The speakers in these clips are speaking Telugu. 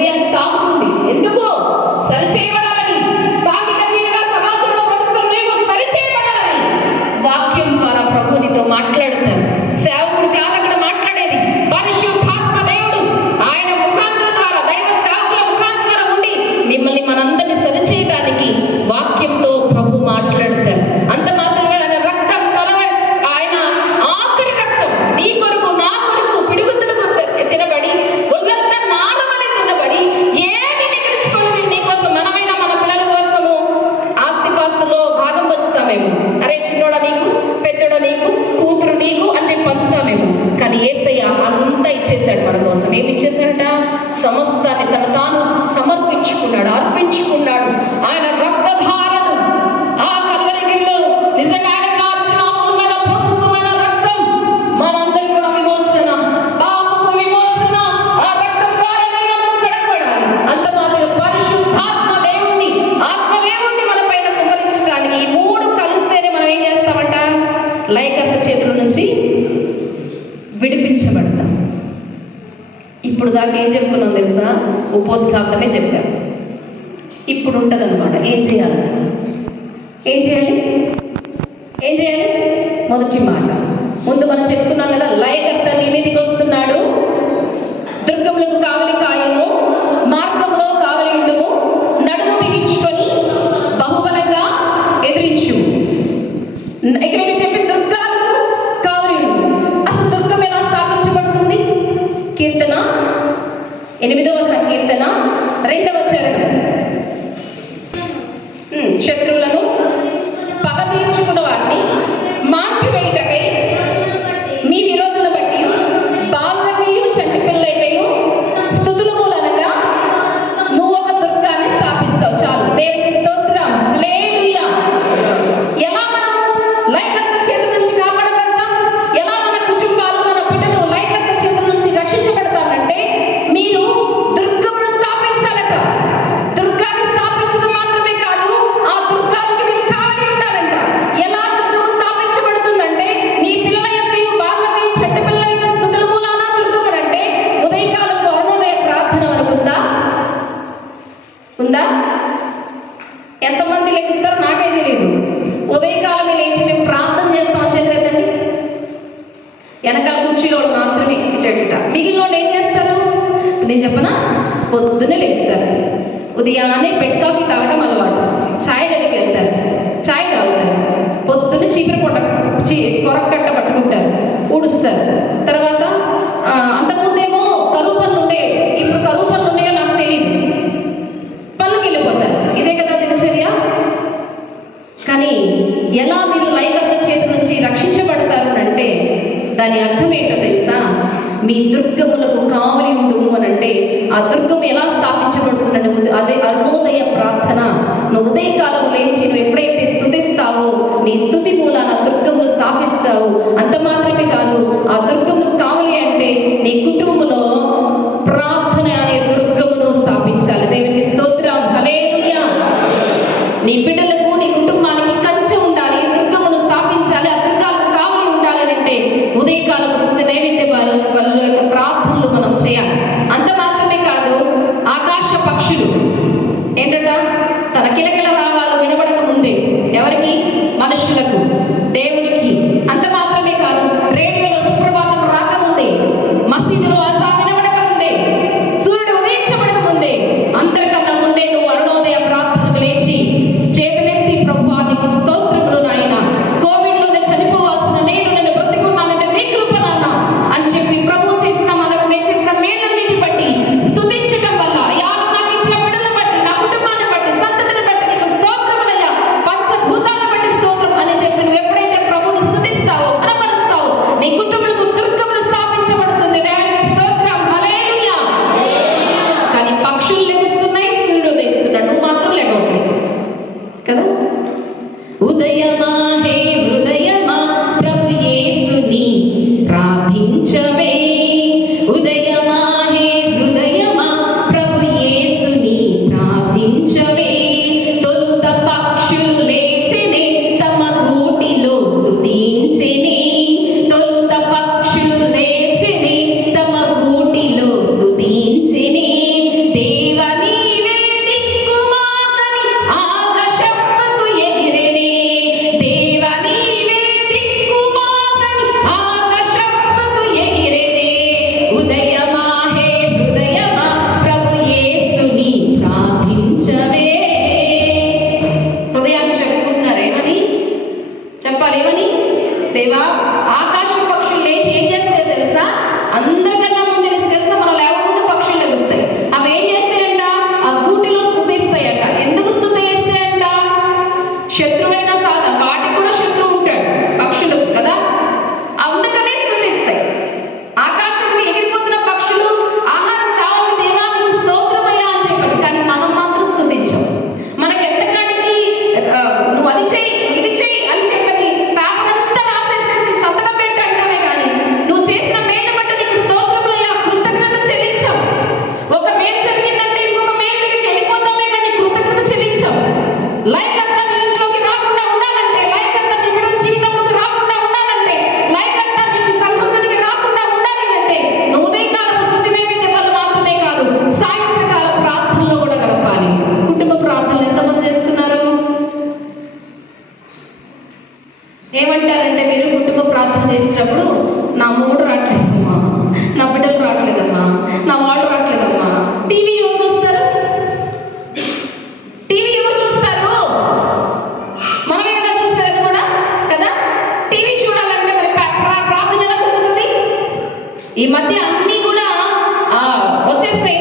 హృదయాన్ని తాకుతుంది. ఎందుకు? సరిచేయబడాలని, సాంఘిక జీవిత సమాజంలో బ్రతుకులు సరిచేయబడాలని వాక్యం ద్వారా ప్రభు నీతో మాట్లాడుతారు. సేవకుడు కాదు అక్కడ మాట్లాడేది, పరిశుద్ధాత్మ దేవుడు ఆయన ముఖాంతరం ద్వారా, దైవ సేవకుల ముఖాంతరం ఉండి మిమ్మల్ని మనందరినీ సరిచేయడానికి వాక్యంతో ప్రభు మాట్లాడతారు. అంత మాత్రమే ఆయన రక్తం ఆయన ఆఖరి రక్తం నీ కొరకు నా కొరకు పిడుగుతులకు తినబడి ఒళ్ళంతా నాలుమలై తినబడి ఏమి మిగిల్చుకోలేదు నీ కోసం. మనమైనా మన పిల్లల కోసము ఆస్తిపాస్తులో భాగం పంచుతామేమో, అరే చిన్నోడ నీకు, పెద్దోడ నీకు, కూతురు నీకు అని చెప్పి పంచుతామేమో. కానీ యేసయ్య అంతా ఇచ్చేశాడు మన కోసం. ఏమి ఇచ్చేశాడట? సమస్తాన్ని తన తాను సమర్పించుకున్నాడు, అర్పించుకున్నాడు. ఆయన రక్తధారను ఆ కల్వరిగిరిలో నిజంగా ఆయన కార్చిన అమూల్యమైన ప్రశస్తమైన రక్తం మనందరికీ కూడా విమోచన, పాపపు విమోచన. ఆ రక్తం ద్వారానే మనం కడగబడాలి. అంత మాత్రం పరిశుద్ధాత్మ దేవుణ్ణి, ఆత్మదేవుణ్ణి మన పైన కుమ్మరించడానికి ఈ మూడు కలిస్తేనే మనం ఏం చేస్తామంట? లయకర్త చేతుల నుంచి విడిపించబడతాం. ఇప్పుడు దాకా ఏం చెప్పుకున్నాం తెలుసా? ఉపోద్ఘాతమే చెప్పాం. ఇప్పుడు ఉంటుంది అనమాట. ఏం చేయాలి? మొదటి మాట ముందు మనం చెప్పుకున్నాం కదా, లయకర్త మీ మీదకి వస్తున్నాడు, దుర్గములకు కావలి కాయము, మార్గంలో కావలి ఉండుము, నడుము బిగించుకొని బహుబలంగా ఎదిరించు. ఇక్కడ చెప్పిన దుర్గాలకు కావలి ఉండు. అసలు దుర్గం ఎలా స్థాపించబడుతుంది? కీర్తన 8వ సంకీర్తన 2వ చరణం. శత్రువులను పగ తీర్చుకున్న వారిని మార్పివేయుటకై మీ విరోధులను బట్టి బాలులకయు చంటి పిల్లలకయు స్తుతుల మూలనగా నువ్వు ఒక దుర్గాన్ని స్థాపిస్తావు. చాలు. దేవునికి స్తోత్రం. హల్లెలూయా. ఎలా మనం లయకర్త చేతుల నుంచి కాపాడబడతాం? ఎలా మన కుటుంబాలు, మన బిడ్డలు లయకర్త చేతుల నుంచి రక్షించబడతామంటే మీరు దుర్గమును స్థాపించాలట. దుర్గాన్ని స్థాపించడం మాత్రమే కాదు, ఆ దుర్గానికి మీరు కావలి ఉండాలంట. ఎలా దుర్గము స్థాపించబడుతుందంటే నీ పిల్లల యొక్క బాలకి చెట్టు పిల్లల యొక్క స్తుతుల మూలాన దుర్గమునంటే ఉదయకాలపు అరుణోదయ ప్రార్థన వరకు ఉందా? ఎంతమంది లెగిస్తారో నాకే తెలియదు. ఉదయకాలం లేచి మేము ప్రార్థన చేస్తామని చెప్పలేదండి. వెనకాల కుర్చీలోడు మాత్రమే ఇట్టట. మిగిలిన వాళ్ళు ఏం చేస్తారు? నేను చెప్పనా? పొద్దున్నే లేస్తారు, ఉదయాన్నే బెడ్ కాఫీ తాగడం అలవాటు, ఛాయ్ దగ్గరికి వెళ్తారు, ఛాయ్ తాగుతారు, పొద్దున్న చీపురు కొరకట్ట పట్టుకుంటారు, ఊడుస్తారు. తర్వాత అంతకుముందేమో కరువు పనులు ఉండే, ఇప్పుడు కరువు పనులు ఉన్నాయో నాకు తెలియదు, పనులకు వెళ్ళిపోతారు. ఇదే కదా దినచర్య. కానీ ఎలా మీరు లయకర్త చేతి నుంచి రక్షించబడతారు అంటే దాని అర్థం ఏంటో తెలుసా? మీ దుర్గములకు కావలి ఉండుము అని అంటే ఆ దుర్గం ఎలా స్థాపించబడుతుందంటే అదే అరుణోదయ ప్రార్థన. నువ్వు ఉదయకాలం లేచి నువ్వు ఎప్పుడైతే స్తుతిస్తావో నీ స్తుతి మూలాన దుర్గములు స్థాపిస్తావు. అంత మాత్రమే కాదు, ఆ దుర్గములకు కావలి అంటే నీ కుటుంబంలో ప్రార్థన అనే దుర్గమును స్థాపించాలి. దేవునికి స్తోత్రం. హల్లెలూయా. నీ బిడ్డలకు, నీ కుటుంబానికి కంచె ఉండాలి, దుర్గమును స్థాపించాలి. ఆ దుర్గాలకు కావలి ఉండాలి అంటే ఉదయకాలం స్తుతి నైవేద్య వాళ్ళ యొక్క ప్రార్థనలు మనం చేయాలి. అంత మాత్రమే కాదు, ఆకాశ పక్షులు ఏంటట? తన కిలకిల రావాలు వినబడక ముందే ఎవరికి? మనుషులకు, దేవునికి. అంత మాత్రమే కాదు, రేడియోలో సుప్రభాతం రాకముందే, మసీదులో అజా వినబడక ముందే, సూర్యుడు ఉదయించబడక ముందే, అందరికన్నా ముందే నువ్వు అరుణోదయ ప్రార్థనకు లేచి చేతులెత్తి ప్రభువా నీకు స్తోత్రములు నాయన, కోవిడ్లోనే చనిపోవాల్సిన నేను నిన్ను బ్రతికున్నానంటే నీ కృప నాన్న అని చెప్పి ప్రభు చేసిన మనకు మేము చేసిన మేళ్ళన్నిటి బట్టి స్తుతించడం వల్ల, యారు నాకు ఇచ్చిన బిడ్డలను బట్టి, నా కుటుంబాన్ని బట్టి, సంతతిని బట్టి నీకు స్తోత్రములయ్యా, పంచభూతాలను బట్టి స్తోత్రం అని చెప్పి నువ్వు ఎప్పుడైతే ప్రభువుని స్తుతిస్తావో, కనపరుస్తావో, నీ కుటుంబాలకు దుర్గములు స్థాపించబడుతుంది. దేవునికి స్తోత్రం. హల్లెలూయా. కానీ పక్షులు లెగుస్తున్నాయి, సూర్యుడు ఉదయిస్తున్నాడు, నువ్వు మాత్రం లెగవట్లేదు కదా. ఉదయమా హే హృదయమా ప్రభు యేసుని ప్రార్థించవే. ఉదయమా హే హృదయమా ప్రభు యేసుని ప్రార్థించవే. తొలుత పక్షులు లేచెనే తమ గూటిలో స్తుతించెనే. తొలుత పక్షులు లేచెనే తమ గూటిలో స్తుతించెనే. నా మూడు రావట్లేదమ్మా, నా బిడ్డలు రావట్లేదమ్మా, నా వాళ్ళు రావట్లేదమ్మా. టీవీ ఎవరు చూస్తారు? టీవీ ఎవరు చూస్తారు? మనమే కదా చూస్తారు కూడా కదా. టీవీ చూడాలంటే మరి ప్రార్థన ఎలా జరుగుతుంది? ఈ మధ్య అన్నీ కూడా వచ్చేస్తాయి.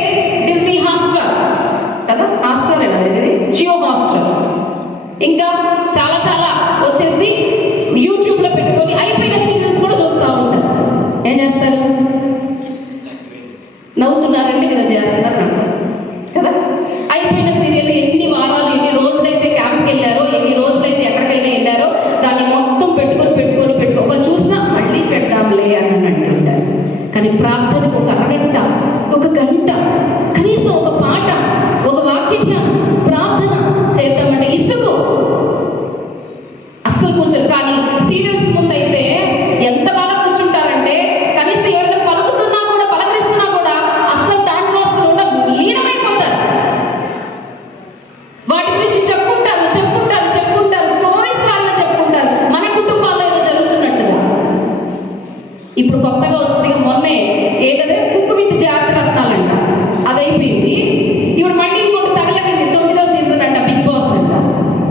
డిస్నీ హాట్స్టార్ కదా, హాట్స్టార్ ఏనా ఇది, జియో హాట్స్టార్, ఇంకా చాలా చాలా వచ్చేసి యూట్యూబ్లో పెట్టుకొని అయిపోయిన సీరియల్స్ కూడా చూస్తూ ఉంటారు. ఏం చేస్తారు? నవ్వుతున్నారంటే మీరు చేస్తున్నారు కదా. అయిపోయిన సీరియల్ ఎన్ని వారాలు ఎన్ని రోజులైతే క్యాంప్కి వెళ్ళారో, ఎన్ని రోజులైతే ఎక్కడికైనా వెళ్ళారో దాన్ని మొత్తం పెట్టుకొని ఒక చూసినా మళ్ళీ పెట్టాంలే అని అంటుంటారు. కానీ ప్రార్థనకు ఒక అరగంట, ఒక గంట, కనీసం ఒక పాట, ఒక వాక్య ధ్యానం, ప్రార్థన చేద్దామంటే ఇసుకు అస్సలు కూర్చోరు. కానీ సీరియల్స్ ముందు అయితే ఎంత బాగా కూర్చుంటారంటే కనీసం ఎవరైనా పలుకుతున్నా కూడా, పలకరిస్తున్నా కూడా అస్సలు దాంట్లో అసలు ఉన్న లీనమైపోతారు. వాటి గురించి చెప్పుకుంటారు, స్టోరీస్ వాళ్ళ చెప్పుకుంటారు, మన కుటుంబాల్లో ఏదో జరుగుతున్నట్టుగా. ఇప్పుడు కొత్తగా వచ్చిందిగా మొన్నే ఏదైతే కుక్కు విత్ జాగ్రత్తలంట, అదైపోయింది. ఇప్పుడు మళ్ళీ ఇంకోటి తగలడింది, 9వ సీజన్ అంట, బిగ్ బాస్ అంట.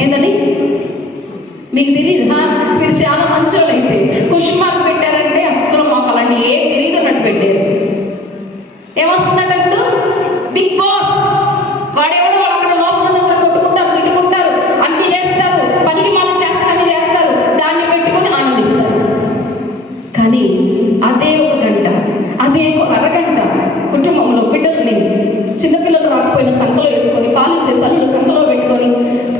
ఏంటండి మీకు తెలియదు? మీరు చాలా మంచి వాళ్ళు అయితే క్వశ్చన్ మార్క్ పెట్టారంటే అసలు మాకు అలాంటి ఏం తెలియదున్నట్టు పెట్టారు. ఏమొస్తుందంటే ఇప్పుడు బిగ్ బాస్ వాడేవాడు, వాళ్ళు అక్కడ లోపల ఉన్నందరూ కొట్టుకుంటారు, తిట్టుకుంటారు, అన్ని చేస్తారు, పనికి మాలు చేస్తారు, దాన్ని పెట్టుకొని ఆనందిస్తారు. కానీ అదే ఒక గంట, అదే ఒక అరగంట కుటుంబంలో బిడ్డల్ని, చిన్నపిల్లలు రాకపోయినా సంఖలో వేసుకొని, పాలిచ్చే తల్లులు సంఖలో పెట్టుకొని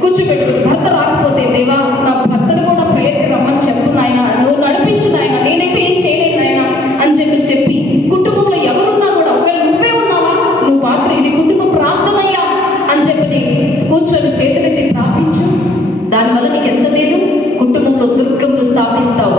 కూర్చోబెట్టుకొని, భర్త రాకపోతే దేవా నా భర్తను కూడా ప్రేయర్కి రమ్మని చెప్పు నాయన, నువ్వు నడిపించు నాయన, నేనైతే ఏం చేయలేను నాయన అని చెప్పి కుటుంబంలో ఎవరున్నా కూడా, ఒకవేళ నువ్వే ఉన్నావా, నువ్వు పాత్ర ఇది కుటుంబ ప్రార్థనయ్యా అని చెప్పి కూర్చొని చేతులెత్తి ప్రార్థించు. దానివల్ల నీకు ఎంత మేలు, కుటుంబంలో దుర్గములు స్థాపిస్తావు.